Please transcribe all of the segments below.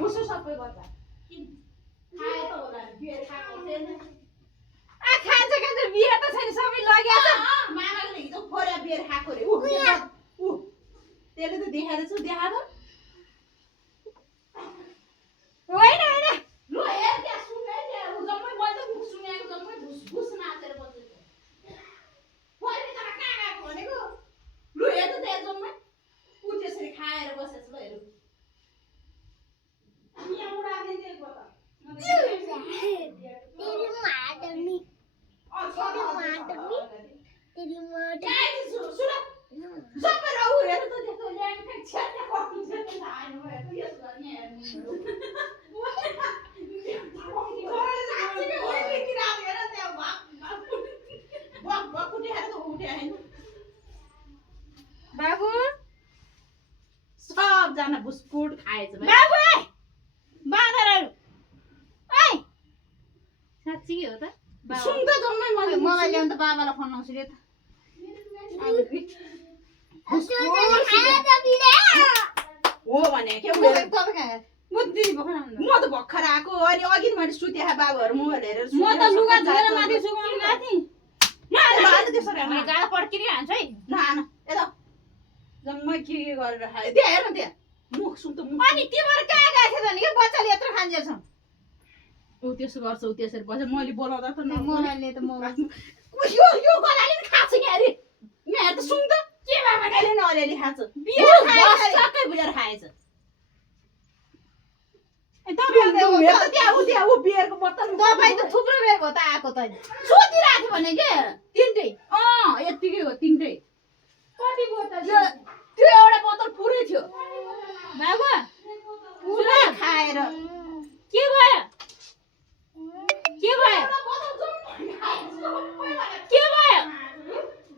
भुसु सबै बच्चा खाए त होला बियर खाएको छैन खान्छ बियर त छैन सबै लग्या छ मामाले हिजो खोरा बियर खाएको रे उ त्यसले त देखाएर छु देखा त होइन लु हेर त्यहाँ सुन्ने त्यहाँ जम्मै बन्छ सुनेको जम्मै भुस नाचेर बसेको पहिले त कहाँ गएको भनेको लु हेर त त्यहाँ जम्मै उ त्यसरी खाएर बसेछ ल हेरु यहाँ उडाले दिएको त बाबु सबजना बिस्कुट खाएछ बाबु बाँदरहरू साँच्ची हो त सुन त जम्मै मैले मोबाइल ल्याउनु त बाबालाई फोन लाउँछु रे त हो भने के म दिदी भर्खर आउनु म त भर्खर आएको अनि अघि मैले सुत्या बाबुहरू मोबाइल हेरेर म त लुगा धोएर माथि सुकाउनु गएको थिएँ त्यसरी मैले गाडा पड्किने हान्छ है न यता जम्मै के गरेर खायो त्यहाँ हेर न त्यहाँ मुख सुन त मुख अनि तिमीहरू कहाँ गएको थियो भने के बच्चाले यत्रो खान्जेछौ ऊ त्यसो गर्छौ त्यसरी बस्छ मैले बोलाउँदा त मोबाइलले त मोबाइल यो गलाले नि खान्छ नि अरे यहाँ त सुन त के भयो भने अहिले न अलिअलि खान्छ बियर खाएछ सबै बियर खाएछ तपाईँ त्यहाँ ऊ बियरको बोतल त थुप्रो बेर भयो त आएको त सोधिरहेको भने के तिनटै यत्तिकै हो तिनटै कति बोतल त्यो एउटा बोतल पुरै थियो बाबु पुरै खाएर के भयो के भयो के भयो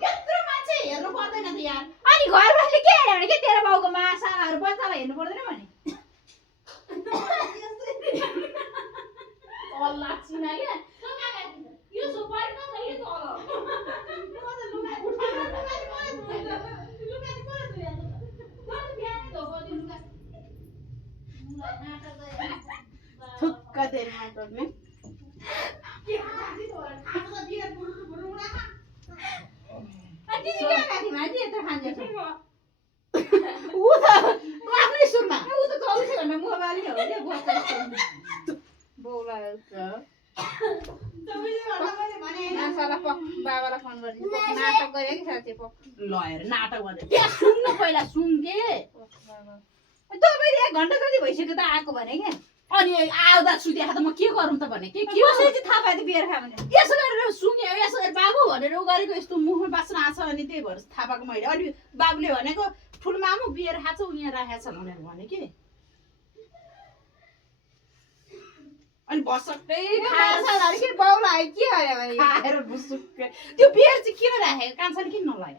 त्यत्रो मान्छे हेर्नु पर्दैन त यार अनि घर बस्ने के हेर्यो भने के तेरो बाउको मासाहरू बच्चालाई हेर्नु पर्दैन भने अल्ला चिना क्या यो सुपारी न त यो थुक्क तेरे माटो में अनि तिमी कहाँ गएको थियौ माथि यत्रो खान्छ ऊ त आफ्नै सुनमा ऊ त 24 घण्टा मोबाइल हो के बच्चा बौला बाबालाई फोन गरिदिनु नाटक गरे कि साँच्चै ल हेर नाटक गरेर त्यहाँ सुन्न पहिला सुन के तपाईँ 1 घण्टा जति भइसक्यो त आएको भने के अनि आउँदा सुत्या त म के गरौँ त भने के कसरी चाहिँ थाहा पायो बियर खा भने यसो गरेर सुन्यो यसो गरेर बाबु भनेर उ गरेको यस्तो मुखमा बास्न आछ अनि त्यही भएर थाहा पाएको मैले अनि बाबुले भनेको ठुलमामु बियर खान्छ उ यहाँ राखेको छ भनेर भने के अनि भसक्कै खाएर के बाउला आयो के गर्यो भने खाएर भुसुक्कै त्यो बियर चाहिँ किन राखेको कान्छाले किन नलायो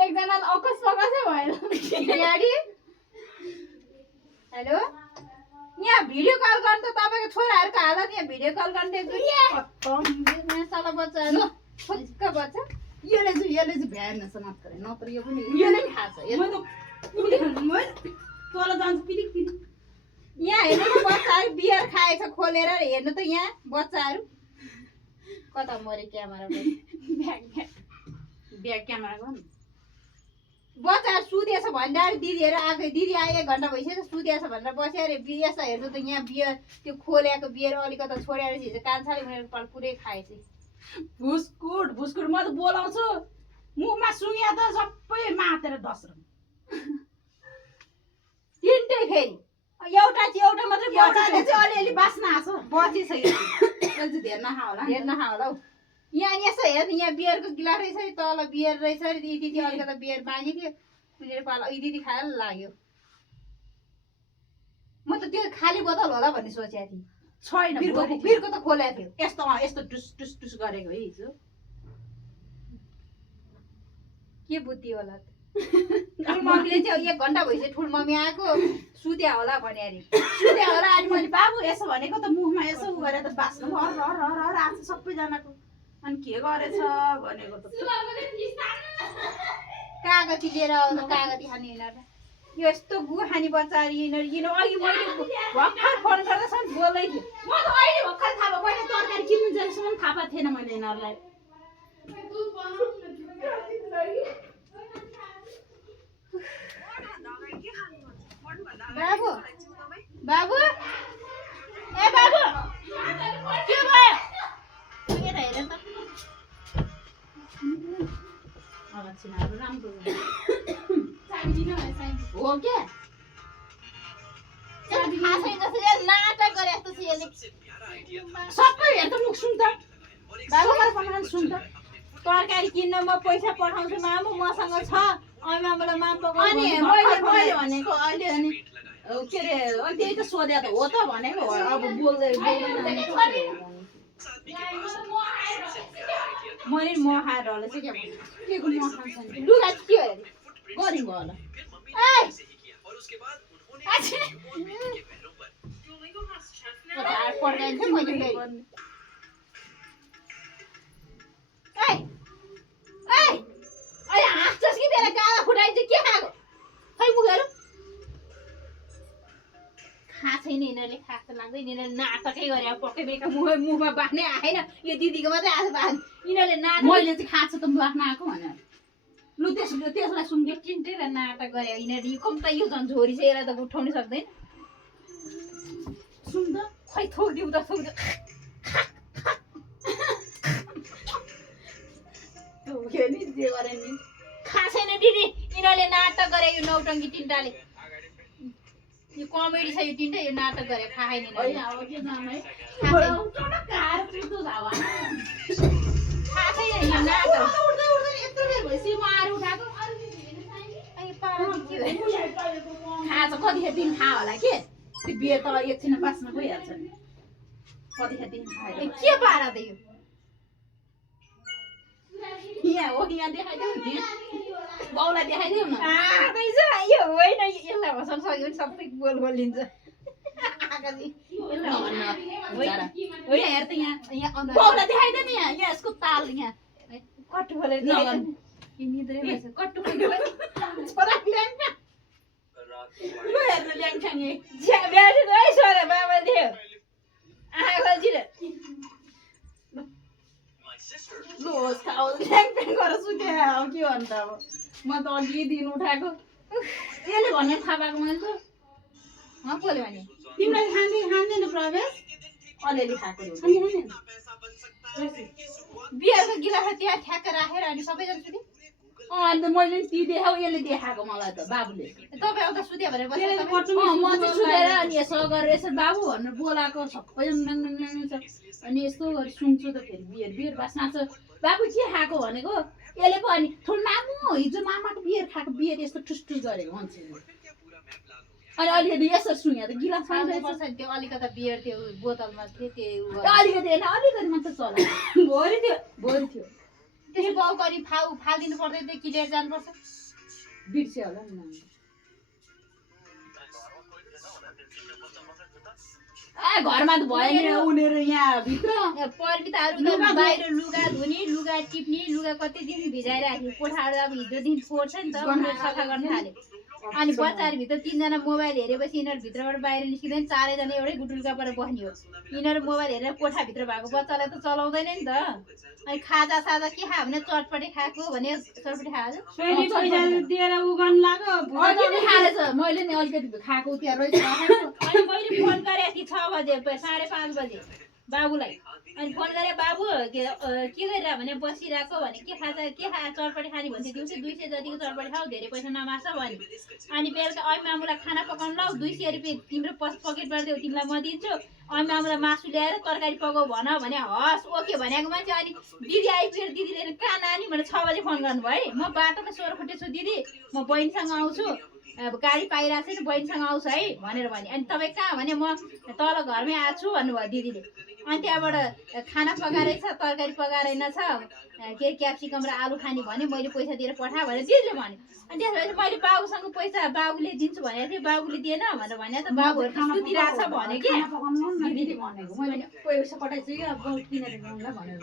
एकजनाले अकस पकसै भयो गाडी हेलो यहाँ भिडियो कल गर्नु त तपाईँको छोराहरूको हालत यहाँ भिडियो कल गर्ने साला बच्चाहरू छक्क बच्चा यसले चाहिँ भ्यान नछ नत्र नत्र यो पनि यसले पनि खाछ तल जान्छ पिलिक पिलिक यहाँ हेर्नु न बच्चाहरू बियर खाएछ खोलेर हेर्नु त यहाँ बच्चाहरू कता मऱ्यो क्यामेरा ब्याग क्यामेरा गर्नु बच्चाहरू सुतेछ भनेर दिदीहरू आएको दिदी आए 1 घण्टा भइसक्यो सुतेछ भनेर बस्यो अरे यसो हेर्नु त यहाँ बियर त्यो खोलेको बियर अलिकता छोडेर हिजो कान्छाले उनीहरू पुरै खाएछ भुस्कुट म त बोलाउँछु मुखमा सुङ्या त सबै मातेर डस्रम तिनटै फेरि एउटा मात्रै एउटाले चाहिँ अलिअलि बास्न आछ बचिसक्यो चाहिँ धेर नखा होला हौ यहाँ यसो हेर्नु यहाँ बियरको गिलास रहेछ नि तल बियर रहेछ नि दिदी अलिकता बियर मागे थियो उनीहरू पाला दिदी खाएर लाग्यो म त त्यो खाली बोतल होला भन्ने सोचेको थिएँ छैन बिरको त खोलेको थियो यस्तो टुस टुस टुस गरेको है हिजो के बुद्धि होला ठुल मम्मीले चाहिँ 1 घण्टा भइसक्यो ठुल मम्मी आएको सुत्या होला भने अरे सुत्या होला अनि मैले बाबु यसो भनेको त मुखमा यसो गरेर त बास्नु आएको सबैजनाको अनि के गरेछ भनेको त कागती लिएर आउँदा कागती खाने यस्तो गुहानी बच्चा यिनीहरू अघि मैले भर्खर फोन गर्दासम्म बोल्दै थियो म त अहिले भर्खर थाहा भयो मैले तरकारी किन्नु जानेसम्म थाहा पाएको थिएन मैले यिनीहरूलाई बाबु बाबु ए बाबु के भयो हेर हेर त अलक्षिणहरू राम्रो हो क्या थाहा छैन जसरी नाटक गरे जस्तो छ यसले सबै हेर त मुख सुन त बाबुलाई पठाउन सुन त तरकारी किन्न म पैसा पठाउँछु मामु मसँग छ मामुलाई माम अनि मैले भनेको अहिले अनि के अरे अनि त्यही त सोध्या त हो त भनेको अब बोल्दै मैले म खाएर होला चाहिँ के को म खान्छ नि लुगा चाहिँ के हो गरिङ होला पड्काइन्छ मैले हाँस्छस् कि तेरो गाला फुटाइन्छ के खाएको खै मुखहरू खा छैन यिनीहरूले खास त लाग्दैन यिनीहरूले नाटकै गरे अब पक्कै बेका मुखमा बाख्नै आएन यो दिदीको मात्रै आज बाख्ने यिनीहरूले नाटक मैले चाहिँ खाएको छ त बाख्न आएको भनेर लु त्यसलाई सुन्दै चिन्टेर नाटक गरे यिनीहरूले यो कम त यो झन् झोरी चाहिँ यसलाई त उठाउनु सक्दैन सुन त खै थोकिदिउँ त थोकिदिउँ जे गरे नि खा छैन दिदी यिनीहरूले नाटक गरे यो नौटङ्गी तिनटाले यो कमेडी छ यो तिनटै यो नाटक गरे खा छैन होइन अब के जाने कार पुतो जावा खा छैन यो नाटक उड्दै उड्दै यत्रो बेर भइसक्यो म आएर उठाएको अनि पारा के भयो खा छ कतिखेर दिन खा होला के त्यो बिहे त एकछिन बाँच्न गइहाल्छ नि कतिखेर दिन खायो के पारा त यो यहाँ हो यहाँ देखाइदेऊ नि बाउलाई देखाइदेऊ न आउँदैछ यो होइन यसलाई भसान सक्यो भने सबै बोल बोलिन्छ आकाजी यसलाई भन्न होइन हेर त यहाँ यहाँ बाउलाई देखाइदे नि यहाँ यसको ताल यहाँ कट्टु खोलेर नगर्नु। निद्रै भएछ कट्टु खोलेर छोरा ल्याङ्का लु हेर्नु ल्याङ्का नि ज्या ब्याज है छोरा बाबा थियो आँखाल्छिले लु होस् खाओ ल्याङप्याङ गरेर सुत्यो हो के भन्नु त अब म त अघि दिन उठाएको यसले भन्ने थाहा पाएको मैले त कसले भने तिमीलाई खाँदैन प्रवेश अलिअलि खाएको बिहाको गिलास त्यहाँ ठ्याक्क राखेर अनि सबैजना सुत्यो अन्त मैले ती देखाऊ यसले देखाएको मलाई त बाबुले तपाईँ आउँदा सुत्यो भनेर म चाहिँ सुतेर अनि यसो गरेर यसो बाबु भनेर बोलाएको सबैजना छ अनि यस्तो गरी सुन्छु त फेरि बियर बास्ना छ बाबु के खाएको भनेको यसले पो अनि ठुलो मामु हिजो मामाको बियर खाएको बियर यस्तो ठुसठुस गरेको मान्छेले अनि अलिकति यसो सुन्यो त गिलास खाँदैछ त्यो अलिकता बियर त्यो बोतलमा थियो त्यो अलिकति होइन अलिकति मात्र चला भोरि थियो त्यसो बाउ गरी फालिदिनु पर्दैन थियो कि लिएर जानुपर्छ बिर्स्यो होला नि घरमा त भयो नि उनीहरू यहाँ भित्र परिताहरू त बाहिर लुगा धुने लुगा टिप्ने लुगा कति दिन भिजाएर राख्ने कोठाहरू अब हिजोदेखि फोर्छ नि त सफा गर्न थाल्यो अनि बच्चाहरूभित्र तिनजना मोबाइल हेरेपछि यिनीहरू भित्रबाट बाहिर निस्किँदैन चारैजना एउटै गुटुल्का पर बस्ने हो यिनीहरू मोबाइल हेरेर कोठाभित्र भएको बच्चालाई त चलाउँदैन नि त अनि खाजा साजा के खा भने चटपटे खाएको भने चटपटे खाएको दिएर उ गर्नु लाग्यो मैले नि अलिकति खाएको त्यहाँ रहेछ अनि मैले फोन गरेँ कि 6 बजे 5:30 बजे बाबुलाई अनि फोन गरेँ बाबु के गरेर भने बसिरहेको भने के चटपटे खाने भन्थ्यो दिउँसो 200 जतिको चटपटे खाऊ धेरै पैसा नमार्छ भने अनि बेलुका ऐ मामुलाई खाना पकाउनु ल 200 रुपियाँ तिम्रो पकेटबाट देऊ तिमीलाई म दिन्छु ऐ मामुलाई मासु ल्याएर तरकारी पकाऊ भन भने हस् ओके भनेको मान्छे अनि दिदी आइपुगेर दिदीले कहाँ नानी भनेर 6 बजे फोन गर्नुभयो है म बाटोमा सोह्र फुटेछु दिदी म बहिनीसँग आउँछु अब गाडी पाइरहेको छैन बहिनीसँग आउँछ है भनेर भने अनि तपाईँ कहाँ भने म तल घरमै आएको छु भन्नुभयो दिदीले अनि त्यहाँबाट खाना पकाएरै छ तरकारी पकाएरै छ के क्याप्सिकम र आलु खाने भने मैले पैसा दिएर पठा भनेर दिदीले भन्यो अनि त्यसपछि मैले बाबुसँग पैसा बाबुले दिन्छु भनेको थिएँ बाबुले दिएन भनेर भने त बाबुहरू सुतिरहेछ भने कि दिदीले भनेको मैले पैसा पठाइछु कि अब किनेर ल्याउँला भनेर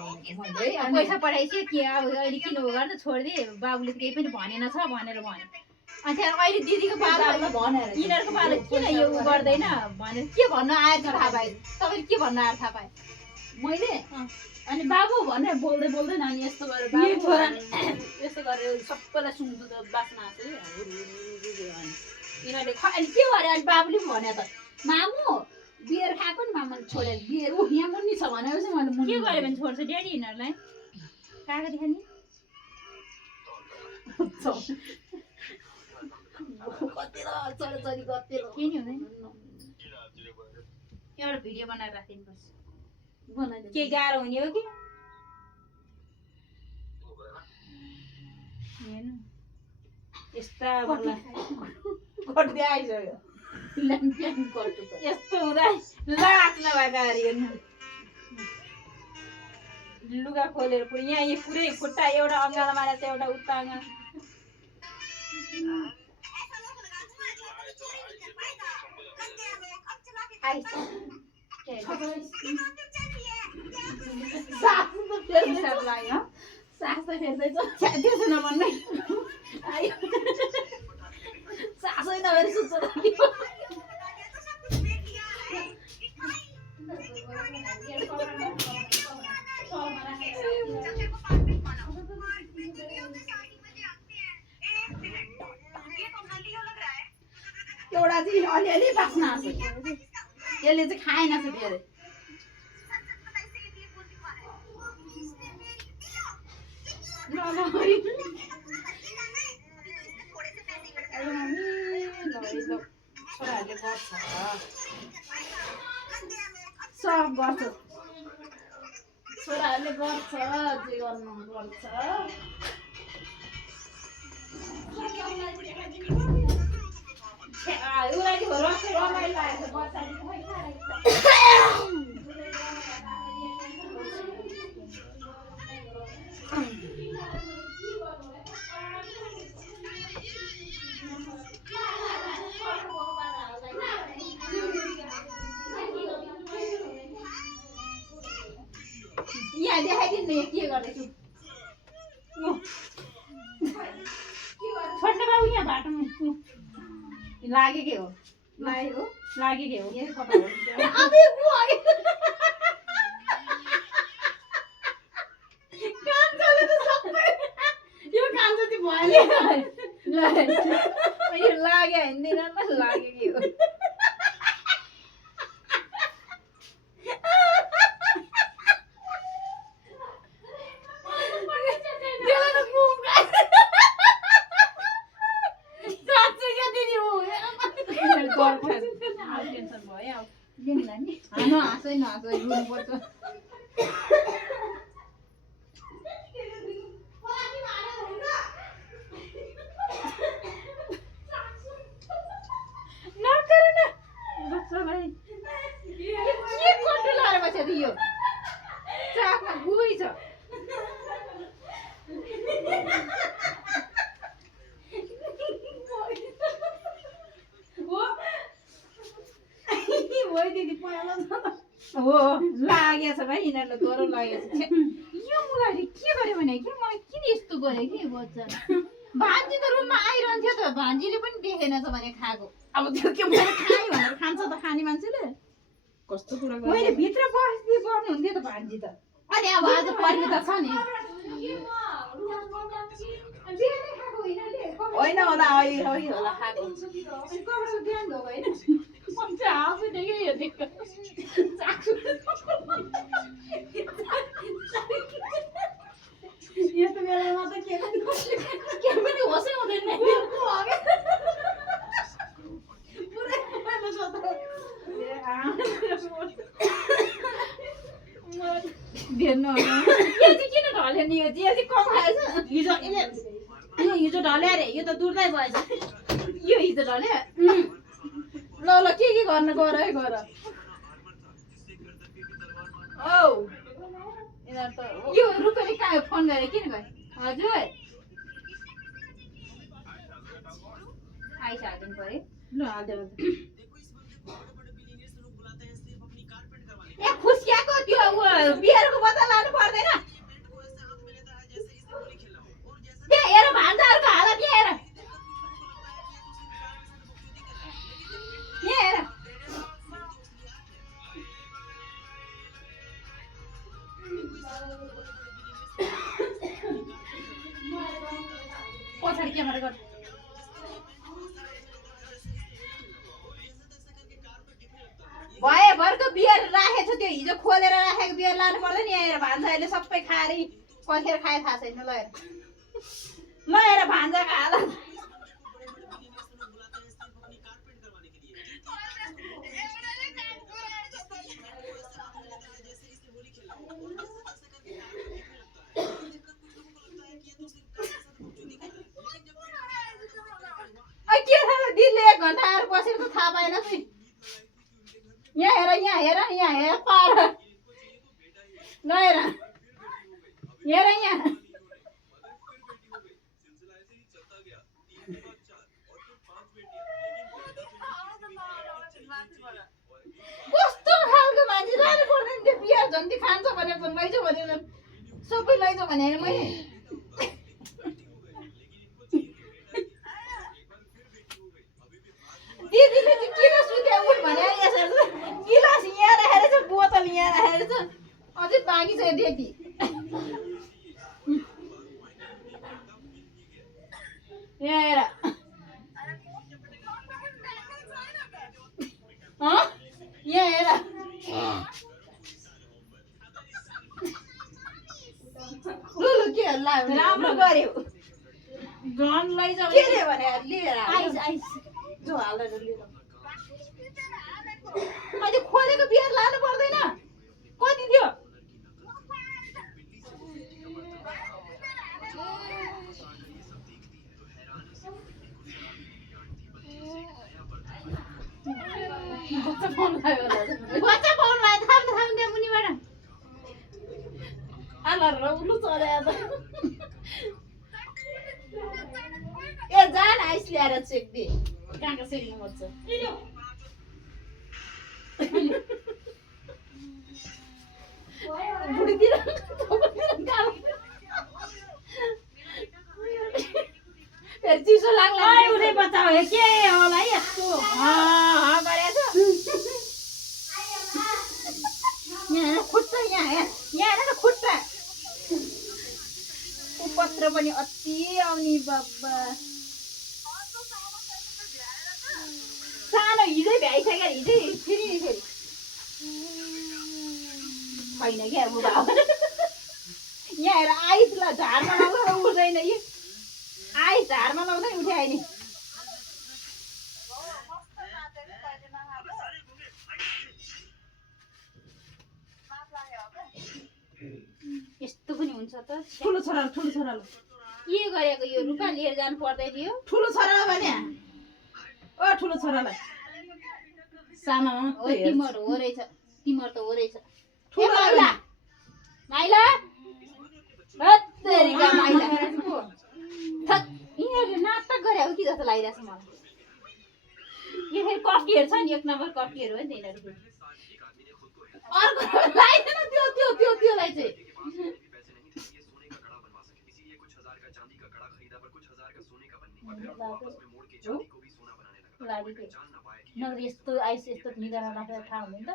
पैसा पठाइछु के अब अहिले किन गर्नु छोडिदिए बाबुले केही पनि भनेन छ भनेर भन्यो अनि त्यहाँ अहिले दिदीको पालो भनेर यिनीहरूको पालो किन यो उ गर्दैन भनेर के भन्न आएर थाहा पाएँ तपाईँले के भन्न आएर थाहा पाएँ मैले अनि बाबु भने बोल्दै बोल्दै नानी यस्तो गरेर यो बाबु छोरा यस्तो गरेर सबैलाई सुन्छु त बास्ना आएको यिनीहरूले अनि के गर्यो अनि बाबुले पनि भने त मामु बियर खाएको नि मामुले छोडेर बियर ऊ यहाँ मुन्नी छ भनेपछि मैले के मुन्नी गर्यो भने छोड्छ ड्याडी यिनीहरूलाई काका देखानी कति र छोराछोरी कति र के नि हुँदैन एउटा भिडियो बनाएर राखिदिनुपर्छ बनाइदिनु के गाह्रो हुने हो कि हेर्नु यस्ता बोला गर्दै आइसक्यो प्लान प्लान गर्छु त यस्तो हुँदा लाट नभएका हेर्नु लुगा खोलेर पुरै यहाँ यो पुरै खुट्टा एउटा अङ्गालो मारेर चाहिँ एउटा उता अङ्गालो हिसाब लाग्यो सास त फेर्दैछ त्यसो नभन्नै सासै नभएर सुत्छ एउटा चाहिँ अलिअलि बास्ना आएको यसले चाहिँ खाएन छ धेरै छोराहरूले गर्छ सब गर्छ छोराहरूले गर्छ जे गर्नु गर्छ रमाइलो लागेको यहाँ देखाइदिनु न के गर्दैछु छोड्ने बाबु यहाँ बाटोमा लागेकै हो लाग्यो लागेकै हो यही कता हो कान्छाले त सबै यो कान्छा चाहिँ भएन यो लाग्यो हिँड्दैन न लागेकै हो टेन्सन भयो अब हाँसै नहाँसै रुनुपर्छ नगर न बच्चालाई के कन्ट्रोल आएर बसेको यो चाकमा गुबै छ हो लागेछ भाइ यिनीहरूलाई डह्रो लागेछ यो मुलाले के गर्यो भने कि मलाई किन यस्तो गर्यो कि बच्चा भान्जी त रुममा आइरहन्थ्यो त भान्जीले पनि देखेनछ भने खाएको अब त्यो के मैले खाएँ भनेर खान्छ त खाने मान्छेले कस्तो कुरा मैले भित्र बस्दै गर्नुहुन्थ्यो त भान्जी त अनि अब आज पर्ने त छ नि होइन होला होला खाएको यस्तो बेलामा त के पनि होसै हुँदैन भेट्नु यो चाहिँ किन ढल्यो नि यो चाहिँ कम खाएछ हिजो ढल्यो अरे यो त दुर्दै भएछ यो हिजो ढल्यो ल ल के गर्न गर है गर औ यिनीहरू त यो रुपेले कहाँ फोन गरे किन गयो हजुर आइसक्नु पऱ्यो ल हाल्दै ए खुसियाको त्यो बिहारको बदला लानु पर्दैन त्यहाँ हेर भान्जाहरूको हालत यहाँ हेर पछाडि क्यामेरा गर्नु भएभरको बियर राखेको छ त्यो हिजो खोलेर राखेको बियर लानु पर्दैन नि आएर भान्जाहरूले सबै खाएर कखेर खाए थाहा छैन ल हेर भान्जाको हालत के थाहा दिदीले 1 घन्टा आएर बसेर त थाहा पाएन नि यहाँ हेर पार ल हेर यहाँ कस्तो खालको मान्छे लानु पर्दैन त्यो बिहा झन्डी खान्छ भनेर त लैजाऊ भनेर सबै लैजाऊ भनेर मैले दिदीले चाहिँ किन सुत्यो उठ भने यसरी गिलास यहाँ राखेर छ बोतल यहाँ राखेर छ अझै बाँकी छ त्यति यहाँ हेर यहाँ हेर लु के राम्रो गर्यो गन लैजाऊ के रे भने लिएर आइस जो हालेर लिएर मैले खोलेको बियर लानु पर्दैन कति थियो बच्चा पाउनु भयो थाम त्यहाँ मुनिबाट आला रौलो चले आज ए जान आइस ल्याएर चेक दे कहाँको सेटिङ मर्छ बुढीतिर फेरि चिसो लाग्ला उठे बचाऊ हे के होला है यस्तो गरेछ यहाँ खुट्टा यहाँ खुट्टा पत्र पनि अति आउने बाबा सानो हिजै भ्याइसक्यो हिजै फेरि छैन क्या बुढा यहाँ हेर आइसलाई झारमा लाउँदा उठ्दैन कि आइस झारमा लाउँदै उठ्यो अहिले यस्तो पनि हुन्छ त ठुलो छोरा के गरेको यो रुपा लिएर जानु पर्दै थियो ठुलो छोरालाई भने ओ ठुलो छोरालाई सानो तिमर हो रहेछ तिमर त हो रहेछ ठुलो माइला हत्तेरीका माइला थक यिनीहरूले नाटक गरे हो कि जस्तो लागिरहेछ मलाई यो फेरि कफ्टीहरू छ नि 1 नम्बर कफ्टीहरू हो नि यिनीहरू अर्को लाइदैन त्योलाई चाहिँ यस्तो आइस यस्तो निदान राखेर थाहा हुँदैन त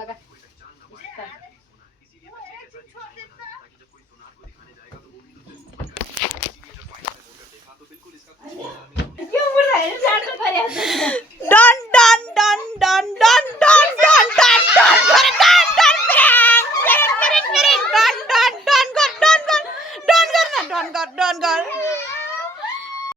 लगा यो बुढा हेर्नु जान्छ पर्या